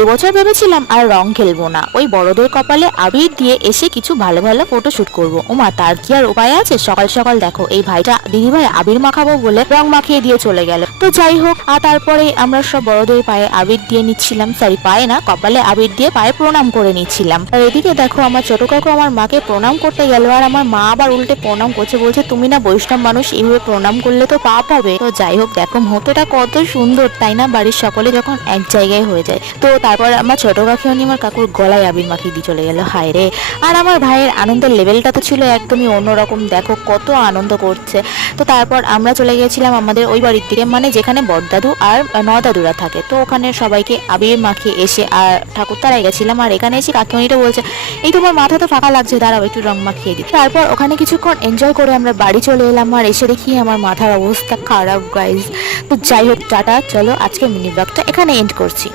এবছর ভেবেছিলাম আর রং খেলবো না, ওই বড়দের কপালে আবির দিয়ে এসে কিছু ভালো ভালো ফটো শুট করবো। ওমা, তার কি আর উপায় আছে? সকাল সকাল দেখো এই ভাইটা দিদিভাই আবির মাখাবো বলে রং মাখিয়ে দিয়ে চলে গেল। তো যাই হোক, আর তারপরে আমরা সব বড়দের পায়ে আবির দিয়ে নিচ্ছিলাম, সরি পায়ে না, কপালে আবির দিয়ে পায়ে প্রণাম করে নিচ্ছিলাম। আর এদিকে দেখো আমার ছোট কাকু আমার মাকে প্রণাম করতে গেল, আর আমার মা আবার উল্টে প্রণাম করছে, বলছে তুমি না বৈষ্ণব মানুষ, এইভাবে প্রণাম করলে তো পাপ হবে। তো যাই হোক, দেখো মুহূর্তটা কত সুন্দর তাই না, বাড়ির সকলে যখন এক জায়গায় হয়ে যায়। তো তারপর আমার ছোট কাকিমণি আমার কাকুর গলায় আবির মাখিয়ে দিয়ে চলে গেল। হায় রে! আর আমার ভাইয়ের আনন্দের লেভেলটা তো ছিল একদমই অন্যরকম, দেখো কত আনন্দ করছে। তো তারপর আমরা চলে গিয়েছিলাম আমাদের ওই বাড়ির দিকে, মানে যেখানে বড়দাদু আর নদাদুরা থাকে। তো ওখানে সবাইকে আবির মাখিয়ে এসে আর ঠাকুরতলায় গেছিলাম। আর এখানে এসে কাকিমণিটা বলছে, এই তোমার মাথা তো ফাঁকা লাগছে, দাঁড়াও একটু রং মাখিয়ে দিই। তারপর ওখানে কিছুক্ষণ এনজয় করে আমরা বাড়ি চলে এলাম। আর এসে দেখি আমার মাথার অবস্থা খারাপ গাইজ। তো যাই হোক, টাটা, চলো আজকে মিনি ব্লগটা এখানে এন্ড করছি।